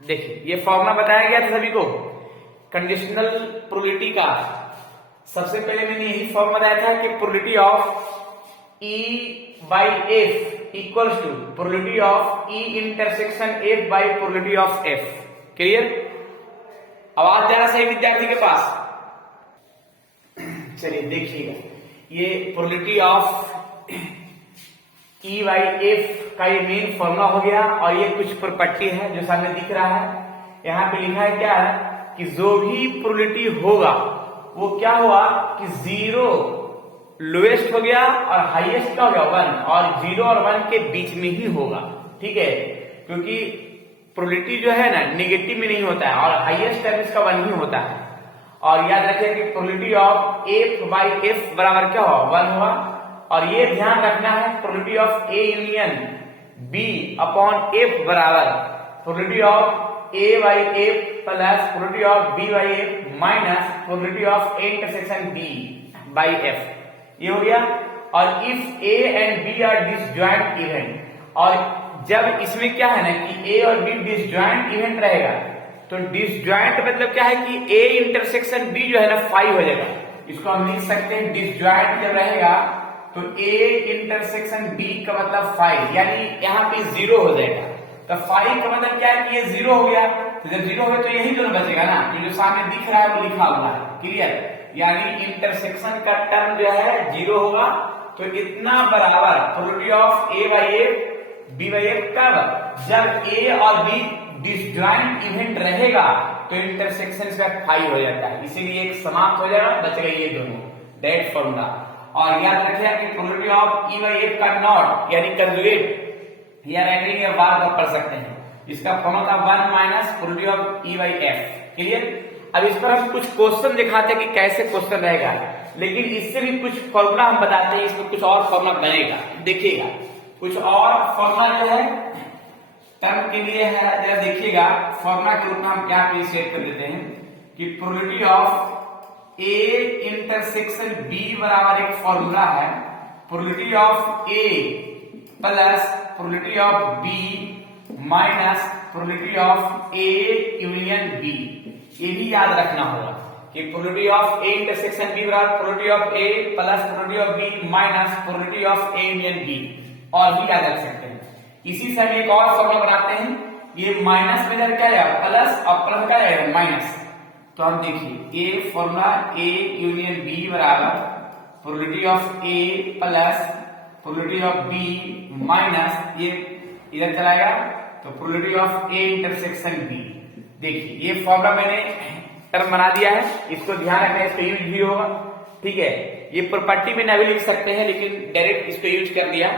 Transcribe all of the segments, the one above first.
देखिए ये फॉर्मूला बताया गया था सभी को कंडीशनल प्रोबेबिलिटी का। सबसे पहले मैंने यही फॉर्मूला बताया था कि probability of E by F equals to probability of E intersection F by probability of F। Clear? आवाज जा रहा सही विद्यार्थी के पास? चलिए देखिएगा, ये probability of E by F का ये मेन फॉर्मूला हो गया और ये कुछ प्रॉपर्टी है जो सामने दिख रहा है। यहाँ पे लिखा है क्या है कि जो भी प्रोबेबिलिटी होगा वो क्या हुआ कि जीरो लोएस्ट हो गया और हाईएस्ट क्या हो गया 1, और 0 और 1 के बीच में ही होगा। ठीक है, क्योंकि प्रोबेबिलिटी जो है ना नेगेटिव में नहीं होता है और हाईएस्ट टर्म इसका 1 ही होता है। और याद रखिए कि probability of F by F बराबर क्या हुआ 1 हुआ। और ये ध्यान रखना है probability of A union B upon F बराबर probability of A by F plus probability of B by F minus probability of A intersection B by F। ये हो गया। और if A and B are disjoint event, और जब इसमें क्या है ना कि A और B डिसजॉइंट इवेंट रहेगा तो डिसजॉइंट मतलब क्या है कि A इंटरसेक्शन B जो है ना 5 हो जाएगा। इसको हम लिख सकते हैं डिसजॉइंट जब रहेगा तो A इंटरसेक्शन B का मतलब 5, यानी यहाँ पे 0 हो जाएगा। तो 5 का मतलब क्या है कि ये 0 हो गया। तो जब 0 हो गया तो यही दोनों बचेगा ना, ये जो सामने दिख रहा है वो लिखा हुआ है। क्लियर? यानी इंटरसेक्शन का टर्म जो है 0 होगा। तो इतना बराबर probability of A by F B by F कब? जब A और B डिसजॉइंट इवेंट रहेगा तो इंटरसेक्शन इसका 5 हो जाता है, इसीलिए एक समाप्त हो जाएगा, बचेगा ये दोनों। That formula. और याद रखिए कि probability of E by F का नॉट यानी कंजुगेट या रैंडलिंग या बार बार पढ़ सकते हैं। इसका फॉर्मूला था 1 minus probability of E by F। Clear? अब इस पर हम कुछ क्वेश्चन दिखाते हैं कि कैसे क्वेश्चन रहेगा, लेकिन इससे भी कुछ फॉर्मूला हम बताते हैं, इसमें कुछ और फॉर्मूला बनेगा। देखिएगा कुछ और फॉर्मूला जो है टर्म के लिए है, जरा देखिएगा फॉर्मूला के रूप में हम क्या पे सेट कर देते हैं कि probability of A intersection B बराबर एक फॉर्मूला है probability of A plus probability of B minus probability of A union B। ये भी याद रखना होगा कि probability of A intersection B बराबर probability of A plus probability of B minus probability of A union B। और भी याद रख सकते हैं। इसी से हम एक और फॉर्मूला बनाते हैं, ये माइनस में जब क्या आएगा प्लस और प्लस क्या आएगा माइनस। तो हम देखिए ये फॉर्मूला A यूनियन B बराबर probability of A plus probability of B minus ये इधर चलाएगा तो probability of A intersection B। देखिए ये फॉर्मूला मैंने टर्म बना दिया है, इसको ध्यान रखना है, इसको यूज भी होगा। ठीक है, ये प्रॉपर्टी में ना भी लिख सकते हैं लेकिन डायरेक्ट इसको यूज कर दिया।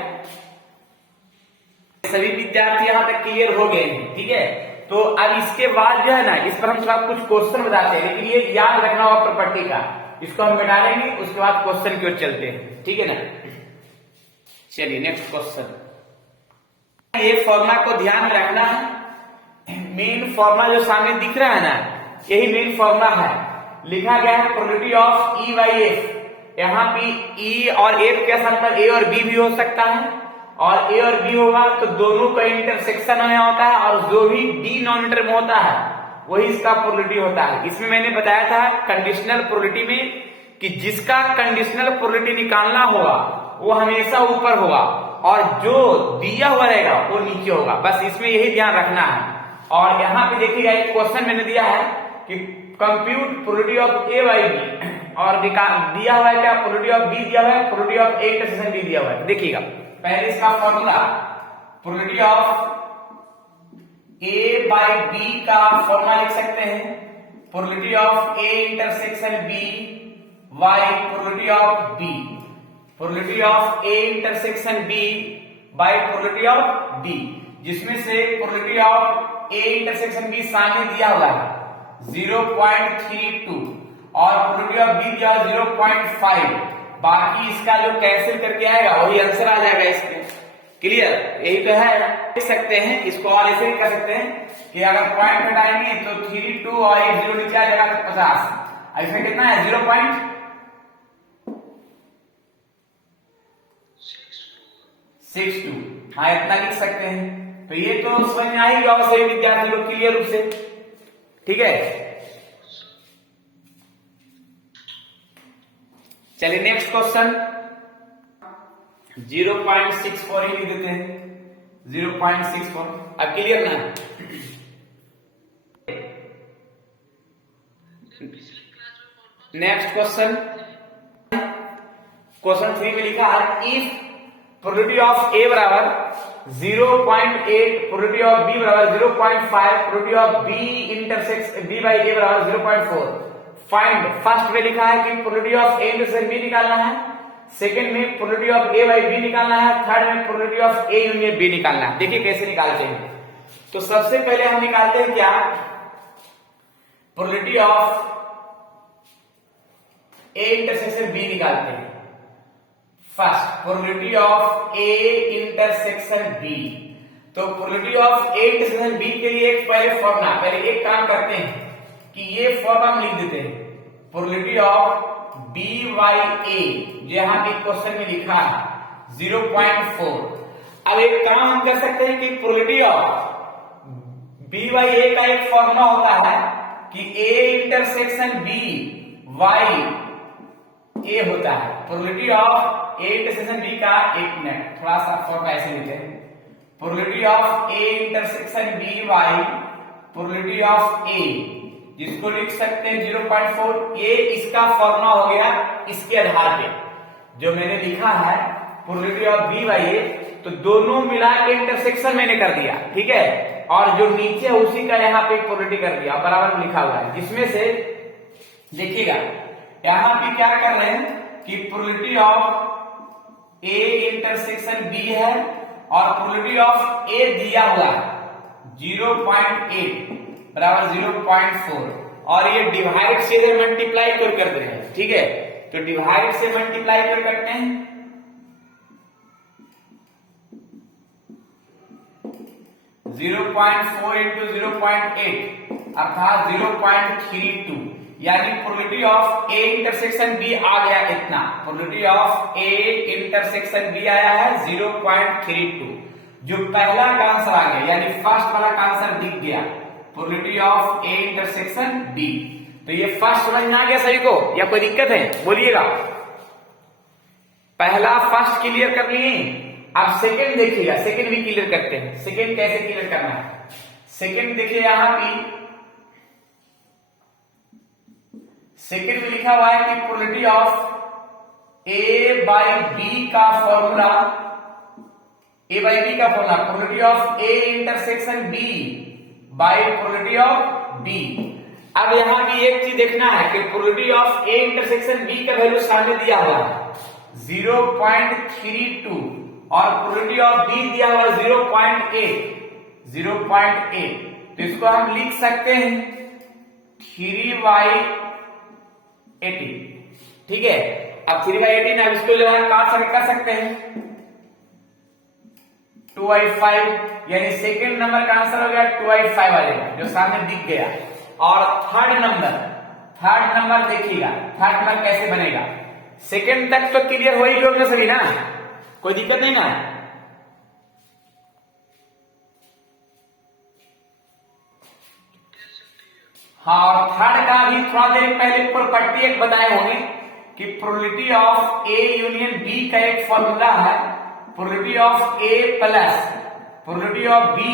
सभी विद्यार्थी यहाँ तक क्लियर हो गए हैं। ठीक है, तो अब इसके बाद जो है ना इस पर हम थोड़ा कुछ क्वेश्चन बताते हैं, लेकिन ये याद रखना होगा प्रॉपर्टी का। इसको हम मिटा लेंगे, उसके बाद क्वेश्चन की ओर चलते हैं। ठीक है ना, चलिए नेक्स्ट क्वेश्चन। ये फॉर्मूला को ध्यान में रखना है। मेन फॉर्मूला जो सामने दिख रहा है ना यही मेन फॉर्मूला है। लिखा गया है probability of E by F। यहाँ पे E और F के साथ पर A और B भी हो सकता है, और A और B होगा तो दोनों का इंटरसेक्शन में होता है, और जो भी डिनोमिनेटर में होता है वही इसका प्रोबेबिलिटी होता है। इसमें मैंने बताया था कंडीशनल प्रोबेबिलिटी में कि जिसका कंडीशनल प्रोबेबिलिटी निकालना होगा वो हमेशा ऊपर होगा और जो दिया हुआ रहेगा वो नीचे होगा। बस इसमें यही ध्यान रखना है। और यहाँ पे देखिएगा एक क्वेश्चन मैंने दिया है कि compute probability of A by B, और दिया हुआ है क्या प्रोबेबिलिटी ऑफ B दिया हुआ है, probability of A intersection B दिया हुआ है। देखिएगा पहले इसका formula probability of A by B का फॉर्मूला लिख सकते हैं probability of A intersection B by probability of B, probability of A intersection B by probability of B, जिसमें से probability of A intersection B सामने दिया हुआ है 0.32 और प्रोबेबिलिटी ऑफ B जो है 0.5। बाकी इसका जो कैंसिल करके आएगा वही आंसर आ जाएगा इसमें। क्लियर? यही तो है। देख सकते हैं इसको, और ऐसे भी कर सकते हैं कि अगर पॉइंट हटाएंगे तो 32 और 1 0 नीचे आ जाएगा तो 50। इसमें कितना है 0.62। हाँ इतना लिख सकते हैं। तो ये तो समझ में आ ही गया सही विद्यार्थी लोग क्लियर रूप से, ठीक है। चलिए नेक्स्ट क्वेश्चन 0.64 ही लिख देते हैं, 0.64। अब क्लियर ना? नेक्स्ट क्वेश्चन, क्वेश्चन 3 में लिखा है इफ प्रोबेबिलिटी ऑफ ए बराबर 0.8, प्रोबेबिलिटी ऑफ बी बराबर 0.5, probability of B intersect B by A बराबर 0.4, फाइंड। फर्स्ट में लिखा है कि probability of A intersect B निकालना है, सेकंड में probability of A by B निकालना है, थर्ड में probability of A union B निकालना है। देखिए कैसे निकालते हैं। तो सबसे पहले हम निकालते हैं क्या, probability of A intersection B निकालते हैं। First probability of A intersection B. तो probability of A intersection B के लिए एक पहले एक काम करते हैं कि ये फॉर्मूला हम लिख देते हैं, प्रोबेबिलिटी ऑफ बी बाई ए, जहां पे क्वेश्चन में लिखा है 0.4। अब एक काम हम कर सकते हैं कि probability of B by A का एक फॉर्मूला होता है कि A intersection B by A होता है। Probability of A intersection B का, एक मिनट थोड़ा सा फॉर्मूला ऐसे लिखते हैं, probability of A intersection B by probability of A, जिसको लिख सकते हैं 0.4। ये इसका फॉर्मूला हो गया इसके आधार पे जो मैंने लिखा है प्रोबेबिलिटी ऑफ बी बाई ए, तो दोनों मिला के इंटरसेक्शन मैंने कर दिया, ठीक है। और जो नीचे है उसी का यहाँ पे प्रोबेबिलिटी कर दिया, बराबर में लिखा हुआ है, जिसमें से देखिएगा यहाँ पे क्या कर रहे हैं कि probability of A intersection B है और प्रोबेबिलिटी ऑफ ए दिया हुआ है 0.8 बराबर 0.4, और ये डिवाइड से मल्टीप्लाई कर दे रहे हैं, ठीक है। तो डिवाइड से मल्टीप्लाई करते हैं, जीरो 0.4 इंटू 0.8 अर्थात 0.32, यानी probability of A intersection B आ गया इतना। Probability of A intersection B आया है 0.32, जो पहला का आंसर आ गया, यानी फर्स्ट वाला का आंसर दिख गया, probability of A intersection B. तो ये फर्स्ट समझ में आ गया सभी को, या कोई दिक्कत है बोलिएगा? पहला फर्स्ट क्लियर कर लिए, अब सेकंड देखिएगा, सेकंड भी क्लियर करते हैं। सेकंड कैसे क्लियर करना है? सेकंड देखिए यहां पे सेकंड में लिखा हुआ है कि probability of A by B का फॉर्मूला, ए बाई बी का formula probability of A intersection B by probability of B. अब यहां भी एक चीज देखना है कि probability of A intersection B का वैल्यू सामने दिया हुआ है 0.32 और प्रोबेबिलिटी ऑफ बी दिया हुआ 0.8। तो इसको हम लिख सकते हैं 3/18, ठीक है। अब 3/18 अब इसको जो है काट कर सकते हैं 2/5, यानी सेकंड नंबर का आंसर हो गया 2/5 आ जाएगा, जो सामने दिख गया। और थर्ड नंबर देखिएगा, थर्ड नंबर कैसे बनेगा? सेकंड तक तो क्लियर हो ही लोग सभी ना, कोई दिक्कत नहीं ना? हाँ, और थर्ड का भी थोड़ा देर पहले प्रॉपर्टी एक बताए होंगे कि probability of A union B का एक फॉर्मूला है, probability of A plus probability of B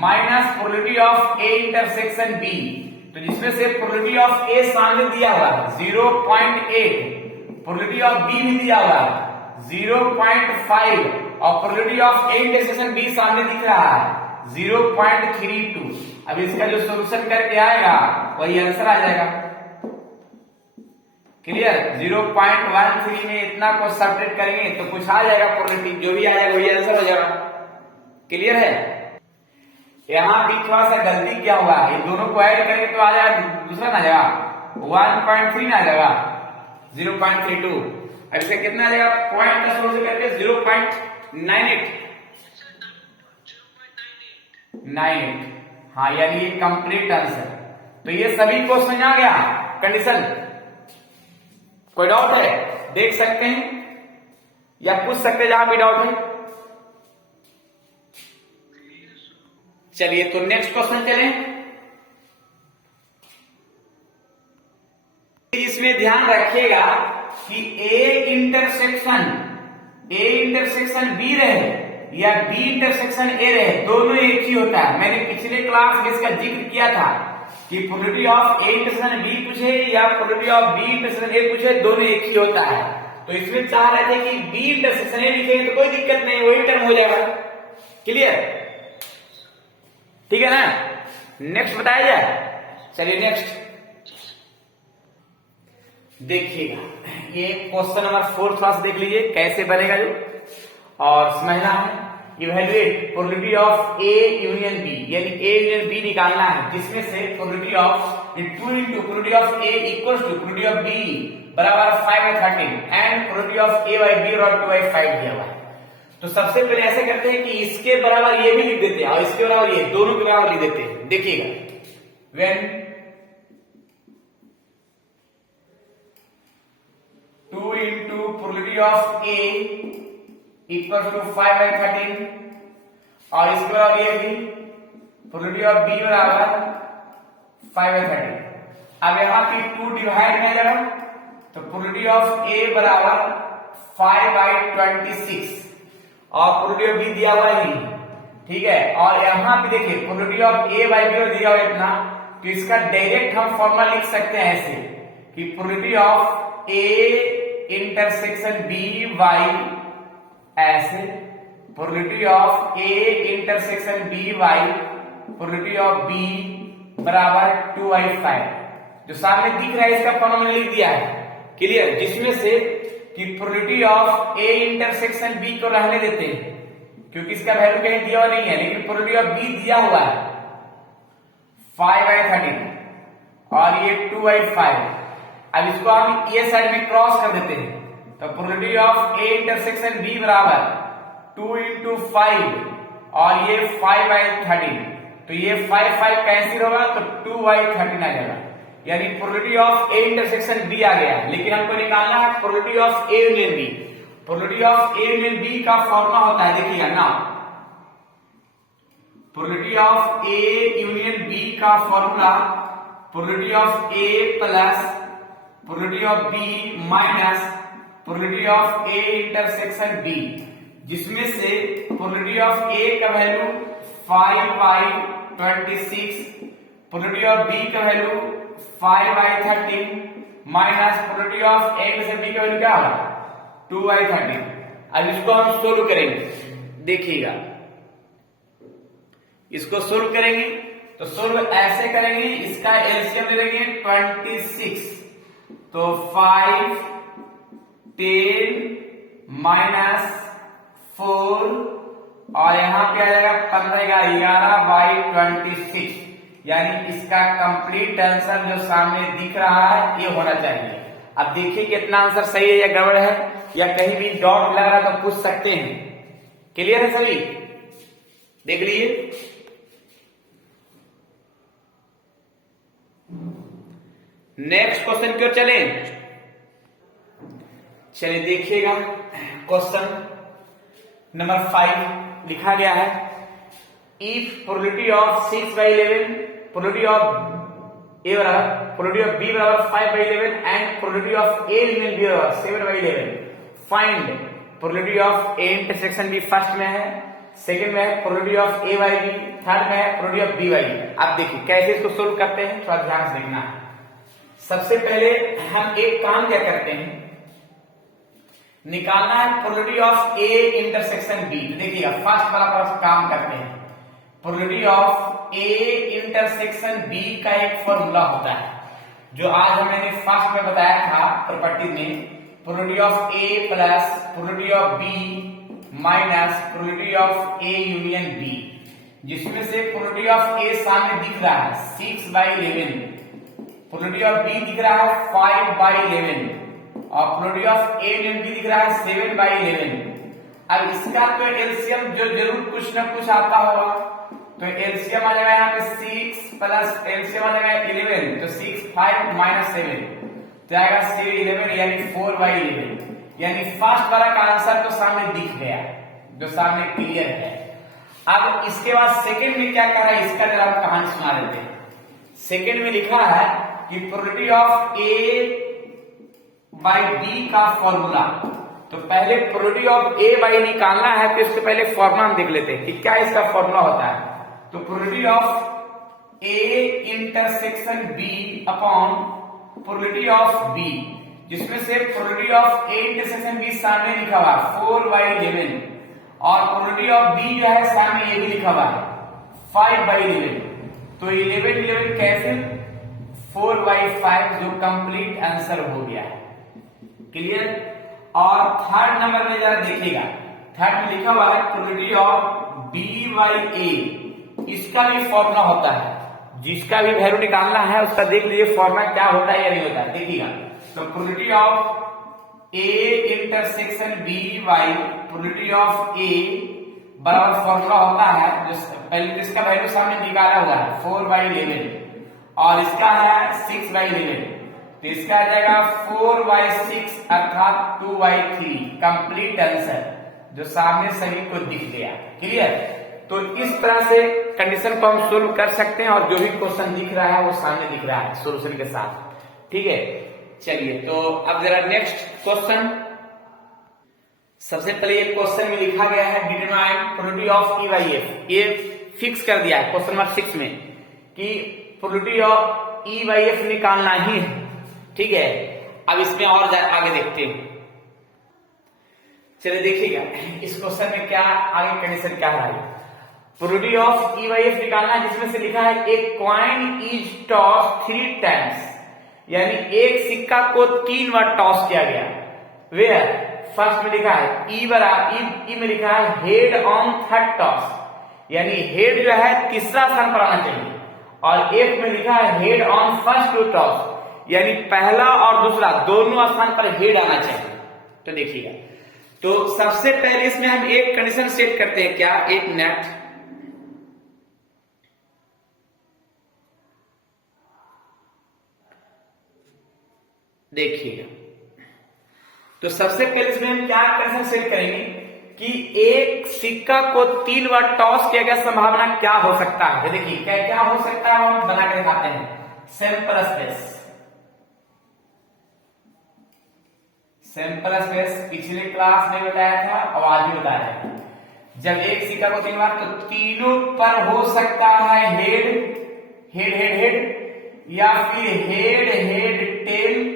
minus probability of A intersection B. तो जिसमें से प्रोबेबिलिटी ऑफ ए सामने दिया हुआ है 0.8, प्रोबेबिलिटी ऑफ बी भी दिया हुआ है 0.5 और probability of A intersection B सामने दिख रहा है 0.32। अब इसका जो सॉल्यूशन करके आएगा वही आंसर आ जाएगा। क्लियर? 0.13 में इतना को सब्ट्रैक्ट करेंगे तो कुछ आ जाएगा, प्रोबेबिलिटी जो भी आ जाएगा वही आंसर हो जाएगा। क्लियर है? यहां भी थोड़ा सा गलती क्या हुआ है, दोनों को ऐड करेंगे तो आ जाएगा, दूसरा ना जाएगा 1.3 ना जाएगा 0.32। अब इसका कितना आ जाएगा? पॉइंट का सोल्यूशन करके 0.98। हाँ, यानी ये कंप्लीट आंसर। तो ये सभी को समझ आ गया कंडीशन? कोई डाउट है? देख सकते हैं या पूछ सकते हैं जहां भी डाउट है। चलिए तो नेक्स्ट क्वेश्चन चलें। इसमें ध्यान रखिएगा कि ए इंटरसेक्शन बी रहे या बी इंटरसेक्शन ए रहे, दोनों एक ही होता है। मैंने पिछले क्लास में इसका जिक्र किया था कि probability of A intersection B पूछे या probability of B intersection A पूछे, दोनों एक ही होता है। तो इसमें चाह रहे थे कि बी इंटरसेक्शन ए लिखेंगे तो कोई दिक्कत नहीं, वही टर्म हो जाएगा। क्लियर? ठीक है ना? नेक्स्ट बताया जाए। चलिए नेक्स्ट देखिएगा, ये क्वेश्चन नंबर 4 थोड़ा सा देख लीजिए कैसे बनेगा जो, और समझना है। Evaluate probability of A union B, यानी ए यूनियन बी निकालना है, जिसमें से probability of 2 into probability of A equals to probability of B बराबर 5/13 and probability of A by B और 2/5 दिया हुआ है। तो सबसे पहले ऐसे करते हैं कि इसके बराबर ये भी लिख देते हैं और इसके बराबर ये, दोनों के बराबर लिख देते हैं। देखिएगा, when 2 into probability of A equal to 5/13 और इसके बराबर ये भी प्रोबेबिलिटी ऑफ बी बराबर 5/13। अब यहां पे 2 डिवाइड में जाएगा तो प्रोबेबिलिटी ऑफ ए बराबर 5/26 और प्रोबेबिलिटी ऑफ बी दिया हुआ नहीं, ठीक है। और यहां पे देखिए probability of A by B दिया हुआ इतना, तो इसका डायरेक्ट हम फॉर्मूला लिख सकते हैं ऐसे कि probability of A intersection B by ऐसे probability of A intersection B by probability of B बराबर 2/5। जो सामने दिख रहा है इसका फॉर्मूला लिख दिया है। क्लियर? जिसमें से कि probability of A intersection B को रहने देते हैं क्योंकि इसका वैल्यू कहीं दिया हुआ नहीं है, लेकिन प्रोबेबिलिटी ऑफ बी दिया हुआ है 5/13 और ये 2/5। अब इसको हम ये साइड में क्रॉस कर देते हैं तो probability of A intersection B बराबर 2 into 5 और ये 5/13, तो ये 5 कैंसिल होगा तो 2/13 आ जाएगा, यानी probability of A intersection B आ गया। लेकिन हमको निकालना है probability of A union B. Probability of A union B का फॉर्मूला होता है, देखिएगा ना, probability of A union B का formula probability of A plus probability of B minus probability of A intersection B, जिसमें से प्रोबेबिलिटी ऑफ ए का value 5/26, probability of B का value 5/13 minus probability of A intersection B का value क्या होगा 2/13। अब इसको हम सोल्व करेंगे, देखिएगा इसको सोल्व करेंगे तो सोल्व ऐसे करेंगे, इसका एलसीएम ले लेंगे 26, तो 5 10 माइनस 4 और यहां पे आ जाएगा 15/11/26, यानी इसका कंप्लीट आंसर जो सामने दिख रहा है ये होना चाहिए। अब देखिए कितना आंसर सही है या गड़बड़ है, या कहीं भी डॉट लग रहा तो पूछ सकते हैं। क्लियर है सभी? देख लीजिए, नेक्स्ट क्वेश्चन क्यों चले। चलिए देखिएगा, क्वेश्चन नंबर 5 लिखा गया है, if probability of 6/11 probability of A बराबर प्रोबेबिलिटी ऑफ बी बराबर 5/11 and probability of A union B बराबर 7/11, find probability of A intersection B first में है, सेकंड में है probability of A by B, third में है probability of B by B. आप देखिए कैसे इसको सोल्व करते हैं, थोड़ा ध्यान से देखना है। सबसे पहले हम एक काम क्या करते हैं, निकालना है probability of A intersection B. देखिएगा फर्स्ट वाला काम करते हैं, probability of A intersection B का एक फॉर्मूला होता है जो आज मैंने फर्स्ट में बताया था प्रॉपर्टी में, probability of A plus probability of B minus probability of A union B, जिसमें से प्रोबेबिलिटी ऑफ ए सामने दिख रहा है 6/11, प्रोबेबिलिटी ऑफ बी दिख रहा है 5/11 और probability of A union B दिख रहा है 7/11। अब इसका तो एलसीएम जो जरूर कुछ ना कुछ आता होगा, तो एलसीएम आ जाएगा यहाँ पे 6 प्लस एलसीएम आ जाएगा 11, तो 6 5 माइनस 7 तो आएगा 11 यानी 4/11, यानी फर्स्ट वाला का आंसर तो सामने दिख गया, जो सामने क्लियर है। अब इसके बाद सेकंड में क्या करा है इसका जरा हम कहानी सुना देते हैं। सेकंड में लिखा है कि probability of A by B का फॉर्मूला। तो पहले प्रोबेबिलिटी ऑफ ए बाई निकालना है, तो इससे पहले फॉर्मूला हम देख लेते हैं कि क्या इसका फॉर्मूला होता है। तो probability of A intersection B upon probability of B, जिसमें से probability of A intersection B सामने लिखा हुआ है 4/11 और प्रोबेबिलिटी ऑफ बी जो है सामने ये भी लिखा हुआ है 5/11। तो 11 कैसे 4/5 जो कंप्लीट आंसर हो गया है। क्लियर। और थर्ड नंबर में जरा देखिएगा, थर्ड में लिखा हुआ है प्रोबेबिलिटी ऑफ बी बाई ए। इसका भी फॉर्मूला होता है, जिसका भी वैल्यू निकालना है उसका देख लीजिए फॉर्मूला क्या होता है या नहीं होता है, देखिएगा। तो probability of A intersection B by probability of A बराबर फॉर्मूला होता है, जो पहले इसका वैल्यू सामने निकाला हुआ है 4/11 और इसका है 6/11। तो इसका आ जाएगा 4/6 अर्थात 2/3 कंप्लीट आंसर, जो सामने सभी को दिख गया। क्लियर। तो इस तरह से कंडीशन को हम सोल्व कर सकते हैं और जो भी क्वेश्चन दिख रहा है वो सामने दिख रहा है सोल्यूशन के साथ। ठीक है, चलिए तो अब जरा नेक्स्ट क्वेश्चन। सबसे पहले एक क्वेश्चन में लिखा गया है determine probability of E by F. ये फिक्स कर दिया है क्वेश्चन नंबर 6 में कि probability of E by F निकालना ही है। ठीक है, अब इसमें और आगे देखते हैं। चलिए देखिएगा इस क्वेश्चन में क्या आगे कंडीशन क्या है। Probability of E by F निकालना है, जिसमें से लिखा है एक कॉइन इज टॉस 3 टाइम्स, यानी एक सिक्का को 3 बार टॉस किया गया। वेयर फर्स्ट में लिखा है ई में लिखा है हेड ऑन थर्ड टॉस, यानी हेड जो है तीसरा स्थान पर आना चाहिए, और एफ में लिखा है हेड ऑन फर्स्ट 2 टॉस, यानी पहला और दूसरा दोनों स्थान पर हेड आना चाहिए। तो देखिएगा, तो सबसे पहले इसमें हम एक कंडीशन सेट करते हैं, क्या एक नेट देखिएगा। तो सबसे पहले इसमें हम क्या कंडीशन सेट करेंगे कि एक सिक्का को 3 बार टॉस किया गया, संभावना क्या हो सकता है। देखिए क्या क्या हो सकता है, हम बना के दिखाते हैं। सैंपल स्पेस पिछले क्लास में बताया था और आज भी बताया है। जब एक सिक्का को 3 बार, तो तीनों पर हो सकता है हेड हेड हेड हेड, या फिर head head tail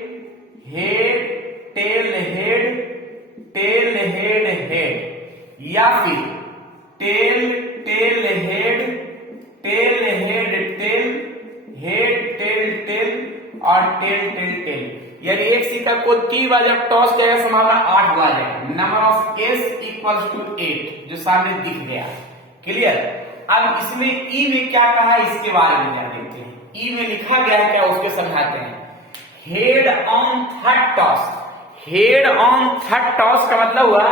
head tail head tail head head, या फिर tail tail head tail head tail head tail tail और टेल टेल टेल। यानी एक सिक्का को 3 बार जब टॉस किया गया, संभावना 8 हो जाएगा। Number of S equals to 8, जो सामने दिख गया। क्लियर। अब इसमें ई में क्या कहा है इसके बारे में क्या देखते हैं। ई में लिखा गया है क्या, उसको समझाते हैं। Head on third toss, head on third toss का मतलब हुआ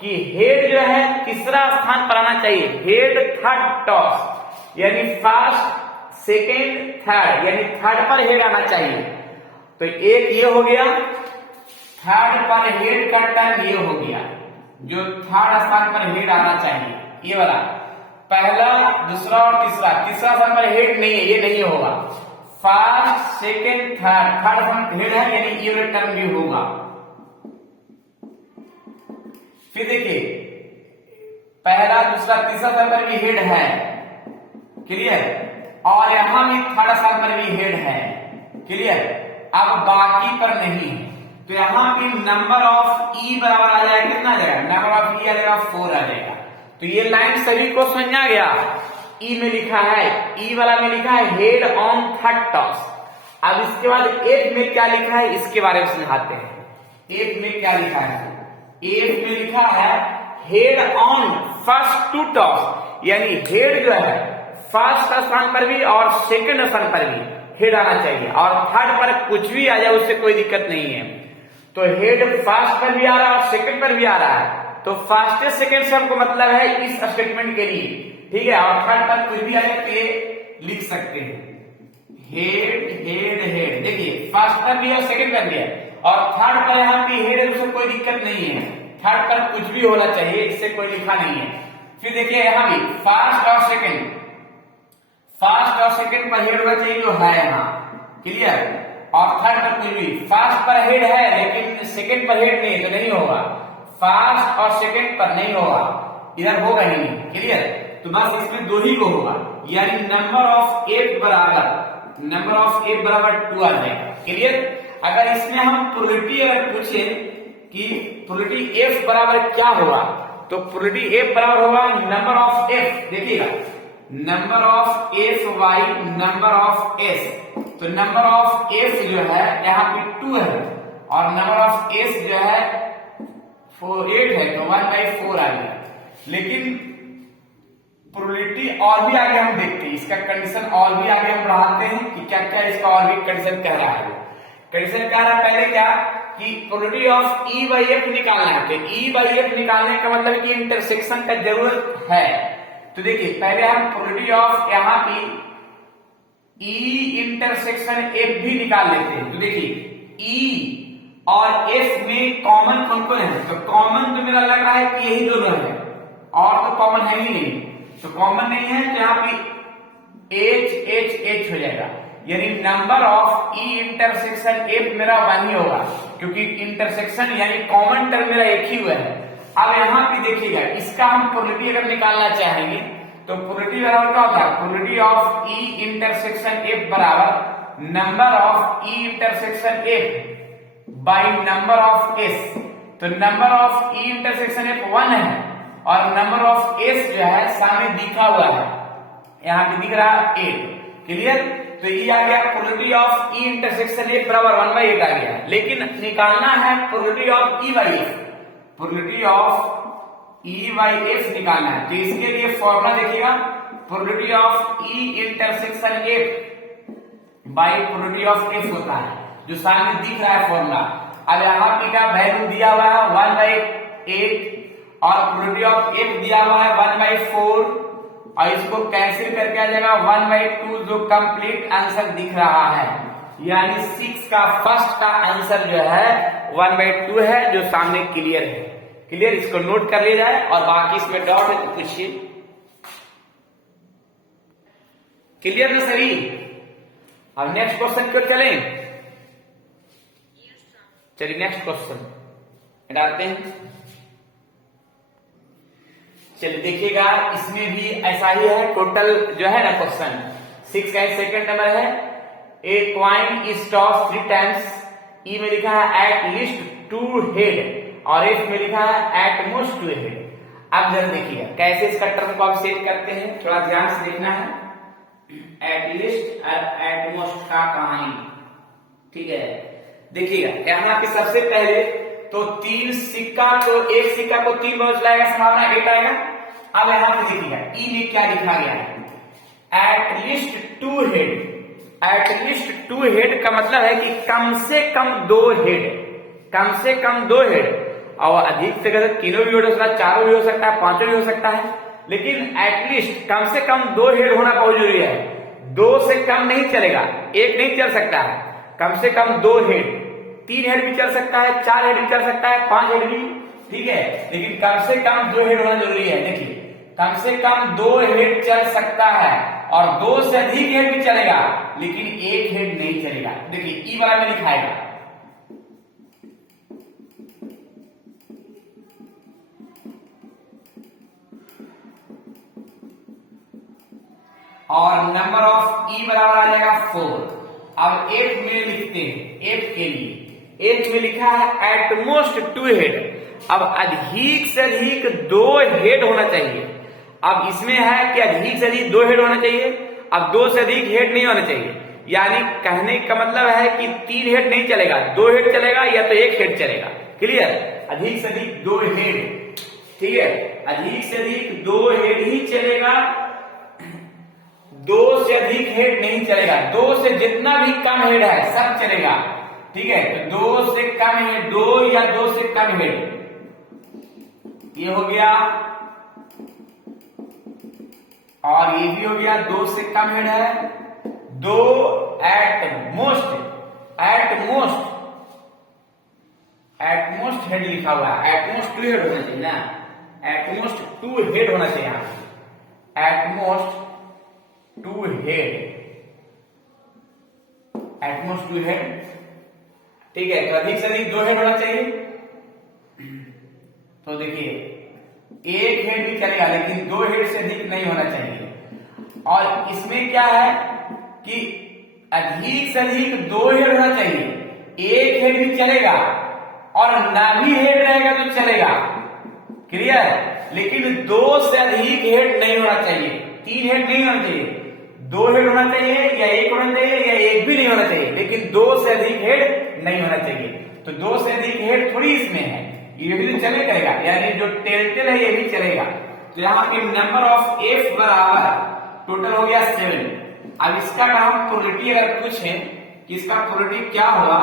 कि हेड जो है तीसरा स्थान पर आना चाहिए। हेड थर्ड टॉस यानी फर्स्ट सेकेंड थर्ड, यानी थर्ड पर हेड आना चाहिए। तो एक ये हो गया, थर्ड पर हेड का टर्म ये हो गया, जो थर्ड स्थान पर हेड आना चाहिए, ये वाला पहला दूसरा और तीसरा। तीसरा स्थान पर हेड नहीं है, ये नहीं होगा। फर्स्ट सेकेंड थर्ड, थर्ड स्थान हेड है, यानी ये टर्म भी होगा। फिर देखिए पहला दूसरा तीसरा स्थान पर भी हेड है। क्लियर। और यहां भी थर्ड स्थान पर भी हेड है। क्लियर। अब बाकी पर नहीं है, तो यहां भी नंबर ऑफ ई बराबर आ जाएगा, कितना आ जाएगा, नंबर ऑफ ई आ जाएगा 4 आ जाएगा। तो ये लाइन सभी को समझा गया। ई में लिखा है, ई वाला में लिखा है हेड ऑन थर्ड टॉस। अब इसके बाद एफ में क्या लिखा है इसके बारे में समझाते हैं। एफ में क्या लिखा है, एफ में लिखा है हेड ऑन फर्स्ट 2 टॉस, यानी हेड जो है फर्स्ट स्थान पर भी और सेकंड स्थान पर भी हेड आना चाहिए, और थर्ड पर कुछ भी आ जाए उससे कोई दिक्कत नहीं है। तो हेड फर्स्ट पर भी आ रहा है और सेकंड पर भी आ रहा है, तो फर्स्ट सेकंड से हमको मतलब है इस स्टेटमेंट के लिए। ठीक है। और थर्ड पर कुछ भी आ जाए तो ये लिख सकते हैं हेड हेड हेड। देखिए फर्स्ट पर भी है सेकंड पर भी है, और थर्ड पर यहाँ पे हेड है, उससे कोई दिक्कत नहीं है। थर्ड पर कुछ भी होना चाहिए, इससे कोई लिखा नहीं है। फिर देखिए यहाँ भी फर्स्ट और सेकंड पर हेड होना चाहिए जो है यहाँ, क्लियर। और थर्ड पर कुछ भी, फर्स्ट पर हेड है लेकिन सेकंड पर हेड नहीं तो नहीं होगा, फर्स्ट और सेकंड पर नहीं होगा, इधर होगा ही नहीं, क्लियर। तो बस इसमें दो ही को होगा, यानी नंबर ऑफ एफ बराबर 2 आ जाएगा, क्लियर। अगर इसमें हम प्रोबेबिलिटी अगर पूछे कि प्रोबेबिलिटी एफ बराबर क्या होगा, तो प्रोबेबिलिटी एफ बराबर होगा नंबर ऑफ एफ, देखिएगा number of F by number of S. तो नंबर ऑफ एस जो है यहाँ पे 2 है और नंबर ऑफ एस जो है 8 है, तो 1/4 आ गया। लेकिन प्रोबेबिलिटी और भी आगे हम देखते हैं, इसका कंडीशन और भी आगे हम बढ़ाते हैं कि क्या क्या इसका और भी कंडीशन कह रहा है। कंडीशन कह रहा है पहले क्या कि probability of E by F निकालना है, तो ई बाई एफ निकालने का मतलब है कि इंटरसेक्शन का जरूरत है। तो देखिए पहले हम प्रोबेबिलिटी ऑफ यहाँ की ई इंटरसेक्शन एफ भी निकाल लेते हैं। तो देखिए ई और एफ में कॉमन कौन कौन है, तो कॉमन तो मेरा लग रहा है कि यही दोनों है और तो कॉमन है ही नहीं, तो कॉमन नहीं है तो यहाँ पे एच हो जाएगा, यानी number of E intersection F मेरा 1 ही होगा, क्योंकि इंटरसेक्शन यानी कॉमन टर्म मेरा एक ही हुआ है। अब यहाँ पे देखिएगा इसका हम प्रोबेबिलिटी अगर निकालना चाहेंगे तो प्रोबेबिलिटी बराबर क्या होता है, probability of E intersection F बराबर number of E intersection F by number of S. तो number of E intersection F 1 है और नंबर ऑफ एस जो है सामने दिखा हुआ है, यहाँ पे दिख रहा है 8, क्लियर। तो ये आ गया probability of E intersection F बराबर 1/8 आ गया। लेकिन निकालना है probability of E by F, probability of E by F निकालना है। तो इसके लिए फॉर्मूला देखिएगा, probability of E intersection F by probability of F होता है, जो सामने दिख रहा है फॉर्मूला। अब यहाँ पे का वैल्यू दिया हुआ है 1/8 और प्रोबेबिलिटी ऑफ एफ दिया हुआ है 1/4 और इसको कैंसिल करके आ जाएगा 1/2, जो कंप्लीट आंसर दिख रहा है, यानी 6 का फर्स्ट का आंसर जो है 1/2 है, जो सामने क्लियर है, क्लियर। इसको नोट कर लिया जाए और बाकी इसमें डाउट है तो पूछिए, क्लियर ना सभी। अब नेक्स्ट क्वेश्चन क्यों चलें, चलिए नेक्स्ट क्वेश्चन डालते हैं। चलिए देखिएगा इसमें भी ऐसा ही है, टोटल जो है ना क्वेश्चन 6 का सेकंड नंबर है। ए क्वाइन इज टॉस 3 टाइम्स, ई में लिखा है एट लीस्ट 2 हेड और एफ में लिखा है एट मोस्ट 2 हेड। अब जरा देखिएगा कैसे इसका टर्म को आप सेट करते हैं, थोड़ा ध्यान से देखना है। एट लीस्ट और एट मोस्ट का कहानी, ठीक है। देखिएगा यहाँ पे सबसे पहले तो 3 सिक्का, तो एक सिक्का को 3 बार उछलाएगा, संभावना 8 आएगा। अब यहाँ पे देखिएगा ई में क्या लिखा गया है, at least 2 head. At least 2 head का मतलब है कि कम से कम 2 हेड, कम से कम 2 हेड, और अधिक से अधिक 3 भी हो सकता है, 4 भी हो सकता है, 5 भी हो सकता है, लेकिन एटलीस्ट कम से कम 2 हेड होना बहुत जरूरी है। 2 से कम नहीं चलेगा, 1 नहीं चल सकता है, कम से कम 2 हेड, 3 हेड भी चल सकता है, 4 हेड भी चल सकता है, 5 हेड भी, ठीक है, लेकिन कम से कम 2 हेड होना जरूरी है। देखिए कम से कम 2 हेड चल सकता है और 2 से अधिक हेड भी चलेगा, लेकिन 1 हेड नहीं चलेगा। देखिए ई वाला में लिखाएगा, और नंबर ऑफ ई बराबर आ जाएगा 4। अब एफ में लिखते हैं, एफ के लिए एफ में लिखा है एट मोस्ट 2 हेड। अब अधिक से अधिक 2 हेड होना चाहिए। अब इसमें है कि अधिक से अधिक 2 हेड होना चाहिए, अब 2 से अधिक हेड नहीं होना चाहिए, यानी कहने का मतलब है कि 3 हेड नहीं चलेगा, 2 हेड चलेगा या तो 1 हेड चलेगा, क्लियर। अधिक से अधिक 2 हेड, ठीक है, अधिक से अधिक 2 हेड ही चलेगा, 2 से अधिक हेड नहीं चलेगा। 2 से जितना भी कम हेड है सब चलेगा, ठीक है। तो 2 से कम है 2 या 2 से कम हेड, ये हो गया, और ये भी हो गया 2 से कम हेड है। 2 at most, at most head लिखा हुआ है, एट मोस्ट 2 हेड होना चाहिए ना, एटमोस्ट 2 हेड होना चाहिए यहाँ पे, एटमोस्ट 2 हेड, एटमोस्ट 2 हेड, ठीक है। तो अधिक से अधिक 2 हेड होना चाहिए। तो देखिए 1 हेड भी चलेगा लेकिन 2 हेड से अधिक नहीं होना चाहिए। और इसमें क्या है कि अधिक से अधिक 2 हेड होना चाहिए, 1 हेड भी चलेगा और ना भी हेड रहेगा तो चलेगा, क्लियर। लेकिन 2 से अधिक हेड नहीं होना चाहिए, 3 हेड नहीं होना चाहिए, 2 हेड होना चाहिए या 1 होना चाहिए या 1 भी नहीं होना चाहिए, लेकिन 2 से अधिक हेड नहीं होना चाहिए। तो 2 से अधिक हेड थोड़ी इसमें है, ये भी तो चले करेगा, यानी जो टेल है ये भी चलेगा। तो यहाँ पे नंबर ऑफ एफ बराबर टोटल हो गया 7। अब इसका नाम प्रोबेबिलिटी अगर पूछे कि इसका प्रोबेबिलिटी क्या होगा,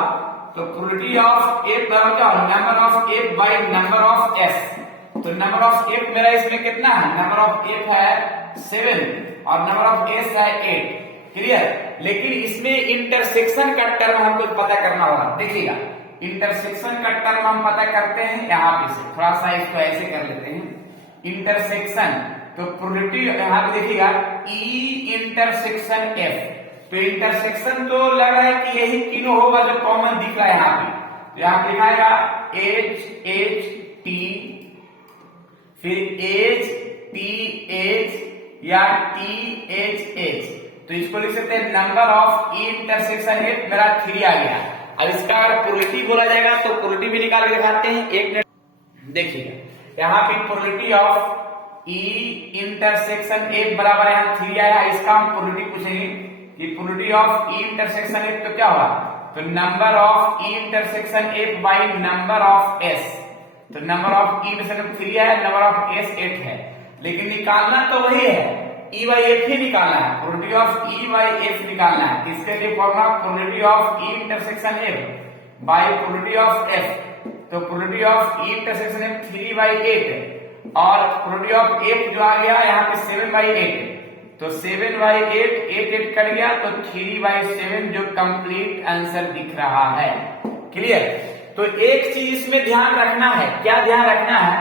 तो प्रोबेबिलिटी ऑफ एफ बराबर क्या होगा, number of F by number of S. तो नंबर ऑफ एफ मेरा इसमें कितना है, नंबर ऑफ एफ है 7 और नंबर ऑफ एस है 8, क्लियर। लेकिन इसमें इंटरसेक्शन का टर्म हमको पता करना होगा। देखिएगा इंटरसेक्शन का टर्म हम पता करते हैं यहाँ पे से, थोड़ा सा इसको ऐसे कर लेते हैं, इंटरसेक्शन। तो प्रोबेबिलिटी यहाँ पे देखिएगा ई इंटरसेक्शन एफ। तो इंटरसेक्शन तो लग रहा है कि यही तीनों होगा जो कॉमन दिख रहा है यहाँ पे। तो यहाँ पे लिखाएगा एच एच टी, फिर एच टी एच या टी एच एच। तो इसको लिख सकते हैं number of E intersection F मेरा 3 आ गया। अब इसका अगर प्रोबेबिलिटी बोला जाएगा तो प्रोबेबिलिटी भी निकाल के दिखाते हैं, 1 मिनट देखिएगा। यहाँ पे probability of E intersection F बराबर यहाँ 3 आया। इसका हम प्रोबेबिलिटी पूछेंगे कि probability of E intersection F तो क्या होगा, तो number of E intersection F by number of S. तो नंबर ऑफ ई इंटरसेक्शन 3 है, नंबर ऑफ एस 8 है, लेकिन निकालना तो वही है, ई बाई एफ ही निकालना है, probability of E by F निकालना है। इसके लिए formula probability of E intersection F by probability of F. तो probability of E intersection F 3 by 8 और प्रोबेबिलिटी ऑफ एफ जो आ गया यहाँ पे 7 बाई 8। तो 7 बाई 8, 8 कट गया तो 3 बाई 7 जो कंप्लीट आंसर दिख रहा है, क्लियर। तो एक चीज इसमें ध्यान रखना है, क्या ध्यान रखना है,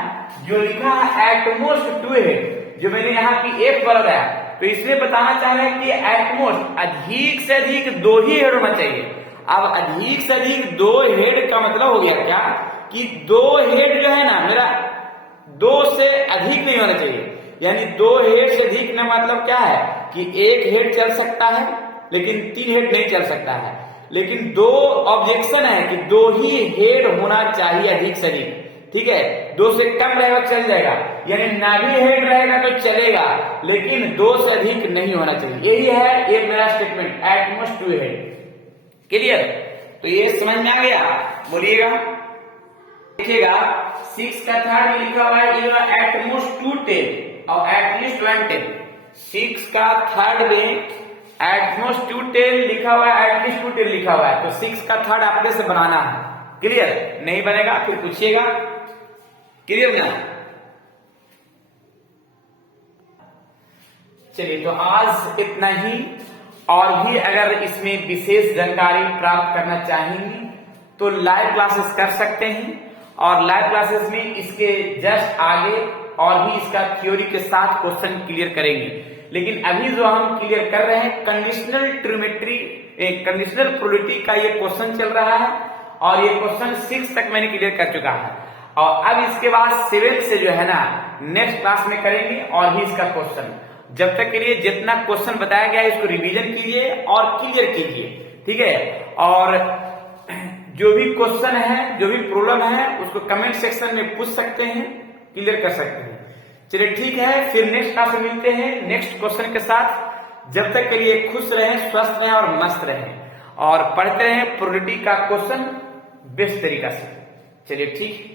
जो लिखा है एटमोस्ट 2 हेड, जो मैंने यहाँ की एफ बोला है, तो इसमें बताना चाह रहे हैं कि एटमोस्ट अधिक से अधिक 2 ही हेड होना चाहिए। अब अधिक से अधिक 2 हेड का मतलब हो गया क्या कि 2 हेड जो है ना मेरा 2 से अधिक नहीं होना चाहिए, यानी 2 हेड से अधिक ना मतलब क्या है कि 1 हेड चल सकता है लेकिन 3 हेड नहीं चल सकता है। लेकिन 2 ऑब्जेक्शन है कि 2 ही हेड होना चाहिए अधिक से अधिक, ठीक है। 2 से कम रहेगा चल जाएगा, यानी ना भी हेड रहेगा तो चलेगा, लेकिन 2 से अधिक नहीं होना चाहिए। यही है ये मेरा स्टेटमेंट, एटमोस्ट 2 हेड, क्लियर। तो ये समझ में आ गया, बोलिएगा। देखिएगा 6 का थर्ड में लिखा हुआ है एटमोस्ट 2 टेल और एटलीस्ट 1 टेल। 6 का थर्ड में एटमोस्ट 2 टेल लिखा हुआ है, एटलीस्ट 2 टेल लिखा हुआ है। तो 6 का थर्ड आपने से बनाना है, क्लियर। नहीं बनेगा फिर पूछिएगा, क्लियर ना। चलिए तो आज इतना ही, और भी अगर इसमें विशेष जानकारी प्राप्त करना चाहेंगे तो लाइव क्लासेस कर सकते हैं, और लाइव क्लासेस में इसके जस्ट आगे और भी इसका थ्योरी के साथ क्वेश्चन क्लियर करेंगे। लेकिन अभी जो हम क्लियर कर रहे हैं कंडीशनल ट्रिग्नोमेट्री, कंडीशनल प्रोबेबिलिटी का ये क्वेश्चन चल रहा है, और ये क्वेश्चन 6 तक मैंने क्लियर कर चुका है। और अब इसके बाद 7 से जो है ना नेक्स्ट क्लास में करेंगे और भी इसका क्वेश्चन। जब तक के लिए जितना क्वेश्चन बताया गया है इसको रिवीजन कीजिए और क्लियर कीजिए, ठीक है। और जो भी क्वेश्चन है, जो भी प्रॉब्लम है, उसको कमेंट सेक्शन में पूछ सकते हैं, क्लियर कर सकते हैं। चलिए ठीक है, फिर नेक्स्ट क्लास में मिलते हैं नेक्स्ट क्वेश्चन के साथ। जब तक के लिए खुश रहें, स्वस्थ रहें और मस्त रहें, और पढ़ते रहें प्रोबेबिलिटी का क्वेश्चन बेस्ट तरीका से। चलिए ठीक।